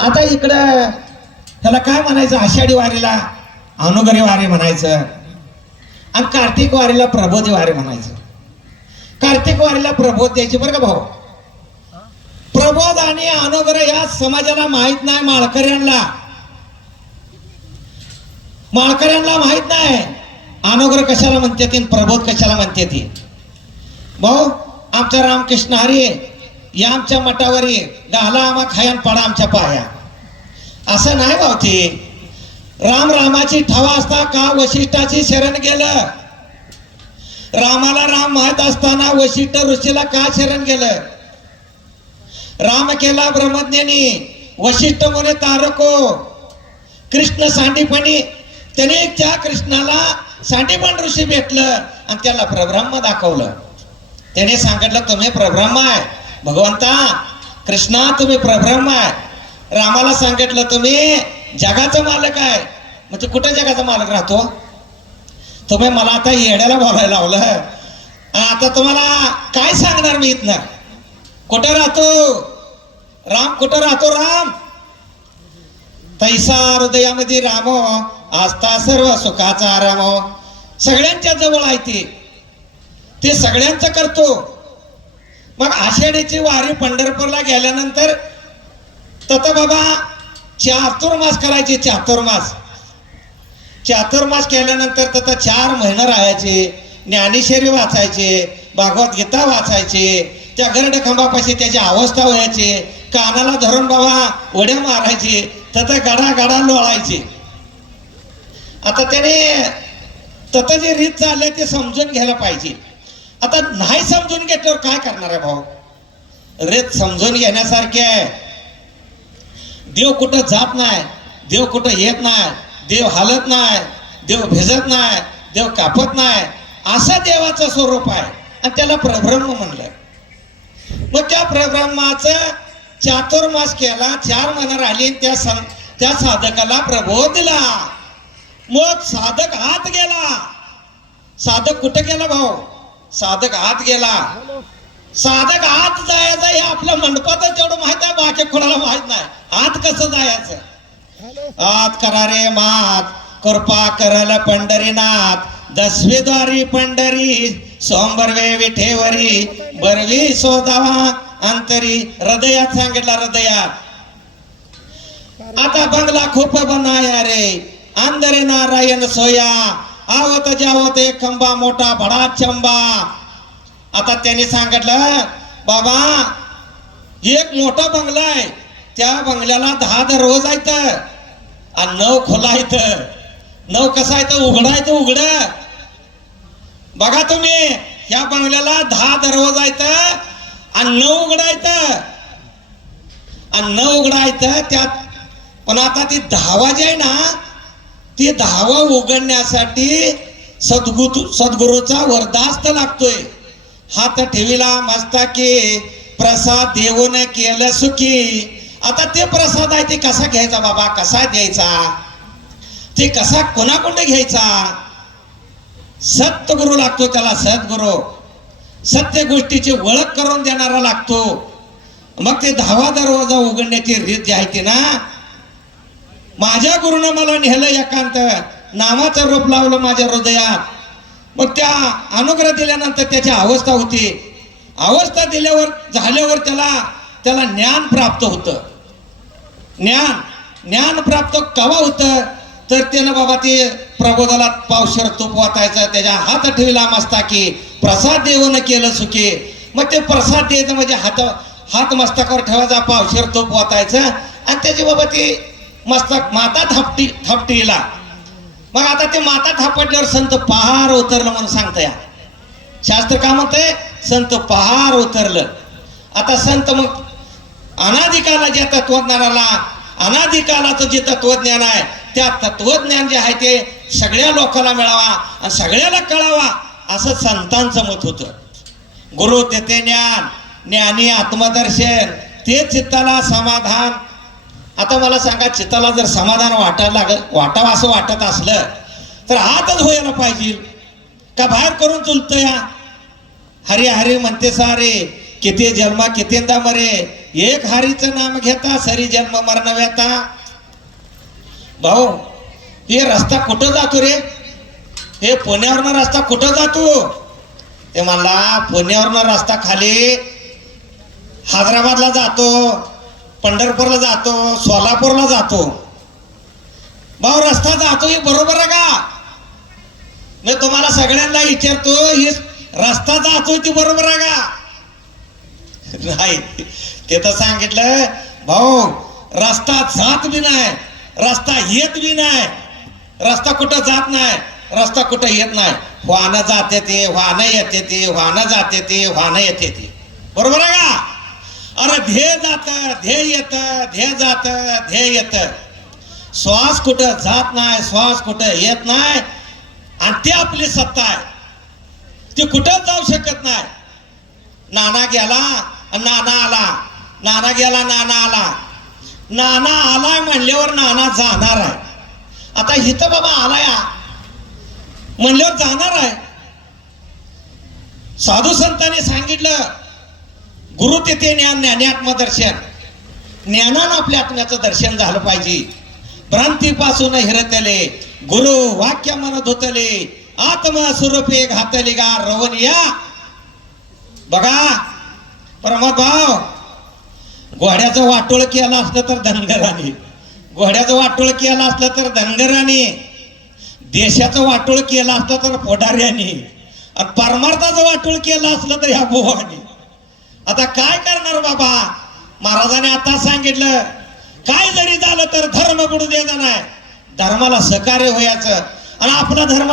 आता इकडं ह्याला काय म्हणायचं, आषाढी वारीला अनुग्रही वारी म्हणायचं आणि कार्तिक वारीला प्रबोधी वारी म्हणायचं. कार्तिक वारीला प्रबोध द्यायची बरं का भाऊ. प्रबोध आणि अनुग्रह या समाजाला माहित नाही. माळकऱ्यांना माहित नाही अनुग्रह कशाला म्हणते ती, प्रबोध कशाला म्हणते ती. भाऊ आमच्या रामकृष्ण हरी या आमच्या मठावर ये, घाला आम्हा खायान पडा आमच्या पाया, असं नाही भाऊ. ते रामाची ठवा असता का वशिष्ठाची शरण गेलं. रामाला राम माहित असताना वशिष्ठ ऋषीला का शरण गेलं. राम केला ब्रह्मज्ञानी, वशिष्ठ मुने तारको. कृष्ण सांडीपणी, त्याने त्या कृष्णाला सांडीपण ऋषी भेटलं आणि त्याला प्रब्रह्म दाखवलं. त्याने सांगितलं तुम्ही प्रब्रह्म आहे भगवंता, कृष्णा तुम्ही प्रब्रह्म आहे. रामाला सांगितलं तुम्ही जगाचा मालक आहे. म्हणजे कुठे जगाचा मालक राहतो. तुम्ही मला आता येड्याला बोलायला लावलं आणि आता तुम्हाला काय सांगणार मी इथनं. कुठे राहतो राम, कुठं राहतो राम. तैसा हृदयामध्ये रामो आस्था सर्व सुखाचा आरामो. सगळ्यांच्या जवळ आहे ते सगळ्यांचं करतो. मग आषाढीची वारी पंढरपूरला गेल्यानंतर तत बाबा चातुर्मास करायचे. चातुर्मास केल्यानंतर तत 4 महिने राहायचे. ज्ञानेश्वरी वाचायचे, भागवत गीता वाचायचे. त्या गरड खंबापाशी त्याची अवस्था व्हायची. कानाला धरून बाबा उड्या मारायचे, तत गडा लोळायचे. आता त्याने तत जे रीत चाललंय ते समजून घ्यायला पाहिजे. आता नाही समजून घेतल्यावर काय करणार आहे भाऊ. रीत समजून घेण्यासारखी आहे. देव कुठं जात नाही, देव कुठं येत नाही, देव हालत नाही, देव भिजत नाही, देव कापत नाही, असं देवाचं स्वरूप आहे आणि त्याला प्रब्रह्म म्हणलं. मग त्या प्रब्रह्माचं चातुर्मास केला, 4 महिने राहिले. त्या साधकाला प्रबोध दिला. मग साधक आत गेला. साधक कुठे गेला भाऊ. साधक आत गेला. साधक आत जायचं हे आपल्या मंडपातच एवढं माहित आहे, बाकी कोणाला माहित नाही आत कसं जायचं. आत करा रे मात, कृपा करल पंढरीनाथ. 10वी द्वारी पंढरी, सोमबरवे विठेवरी, बरवी सोदावा अंतरी. हृदयात सांगितलं, हृदयात. आता बंगला खूप बनाया रे, अंदरे नारायण सोया. आवत जावत एक खंबा मोठा बडा चंबा. आता त्यांनी सांगितलं बाबा एक मोठा बंगला आहे, त्या बंगल्याला 10 दरवाजा आहेत आणि 9 खोला आहेत. 9 कसा आहे तर उघडायचं उघड. बघा तुम्ही ह्या बंगल्याला 10 दरवाजा आहेत आणि 9 उघडायचं आणि 9 उघडायचं त्यात. पण आता ती 10वा जे आहे ना, ती 10वा उघडण्यासाठी सद्गुरूचा वरदास्त लागतोय. हात ठेविला मस्तकी, प्रसाद देऊन केलं सुखी. आता ते प्रसाद आहे ते कसा घ्यायचा बाबा, कसा द्यायचा, ते कसा कोणाकडे घ्यायचा. सत्गुरू लागतो त्याला. सद्गुरू सत्य गोष्टीची ओळख करून देणारा लागतो. मग ते 10वा दरवाजा उघडण्याची रीत जी आहे ती ना, माझ्या गुरुनं मला नेलं एकांत, नामाचं रोप लावलं माझ्या हृदयात. मग त्या अनुग्रह दिल्यानंतर त्याची अवस्था होती. अवस्था दिल्यावर झाल्यावर त्याला ज्ञान प्राप्त होतं. ज्ञान प्राप्त केव्हा होतं तर त्यानं बाबा ते प्रबोधाला पावशेर तूप वाचायचं, त्याच्या हात ठेवला मस्तकी, प्रसाद देऊन केलं सुखी. मग ते प्रसाद द्यायचं म्हणजे हात मस्तकावर ठेवायचा, पावशेर तूप वाचायचं आणि त्याची बाबा ती मस्तक माता थापटीला. मग आता ते माता थापटल्यावर संत पहार उतरलं म्हणून सांगतंय. शास्त्र काय म्हणतंय, संत पहार उतरलं. आता संत मग अनादिकाला ज्या तत्वज्ञानाला, अनादिकालाचं जे तत्वज्ञान आहे त्या तत्वज्ञान जे आहे ते सगळ्या लोकांना मिळावा आणि सगळ्याला कळावा असं संतांचं मत होतं. गुरु देते ज्ञान, ज्ञानी आत्मदर्शन, ते चित्ताला समाधान. आता मला सांगा, चित्ताला जर समाधान वाटावं असं वाटत असलं तर आतच व्हायला पाहिजे का बाहेर करून चुलतं या. हरी हरी म्हणते सारे, किती जन्मा कितींदा मरे, एक हरीचं नाम घेता सरी जन्म मरण व्यथा. भाऊ हे रस्ता कुठं जातो रे? हे पुण्यावरनं रस्ता कुठं जातो? ते म्हणला पुण्यावरनं रस्ता खाली हैदराबादला जातो, पंढरपूरला जातो, सोलापूरला जातो. भाऊ रस्ता जातो हे बरोबर आहे का? मी तुम्हाला सगळ्यांना विचारतो, ही रस्ता जातोय ती बरोबर आहे का? नाही. ते तर सांगितलं भाऊ रस्ता जात बी नाही, रस्ता येत बी नाही. रस्ता कुठं जात नाही, रस्ता कुठं येत नाही. वाहनं जाते ते, वाहनं येते ते, वाहनं जाते ते, वाहनं येते ते. बरोबर आहे का? अरे ध्येय जात, ध्येय येत, ध्येय जात, ध्येय येत. श्वास कुठं जात नाही, श्वास कुठं येत नाही. आणि ती आपली सत्ता आहे, ती कुठंच जाऊ शकत नाही. नाना गेला नाना आला, नाना गेला नाना आला. नाना आलाय म्हणल्यावर नाना जाणार आहे. आता इथं बाबा आलाय म्हणल्यावर जाणार आहे. साधू संतांनी सांगितलं गुरु तेथे ज्ञान, ज्ञानी आत्मदर्शन. ज्ञानानं आपल्या आत्म्याचं दर्शन झालं पाहिजे. भ्रांतीपासून हिरतले गुरु वाक्य मन धुतले, आत्म स्वरूपे घातले गा रवण या. बघा प्रमोद भाऊ, घोड्याचं वाटोळ केलं असलं तर धनगराने, घोड्याचं वाटोळ केलं असलं तर धनगराने, देशाचं वाटोळ केलं असलं तर पोडाऱ्याने, आणि परमार्थाचं वाटोळ केलं असलं तर ह्या बोवाने. आता काय करणार बाबा? महाराजांनी आता सांगितलं काय जरी झालं तर धर्म बुडू द्यायचा नाही, धर्माला सहकार्य व्हायचं. आणि आपला धर्म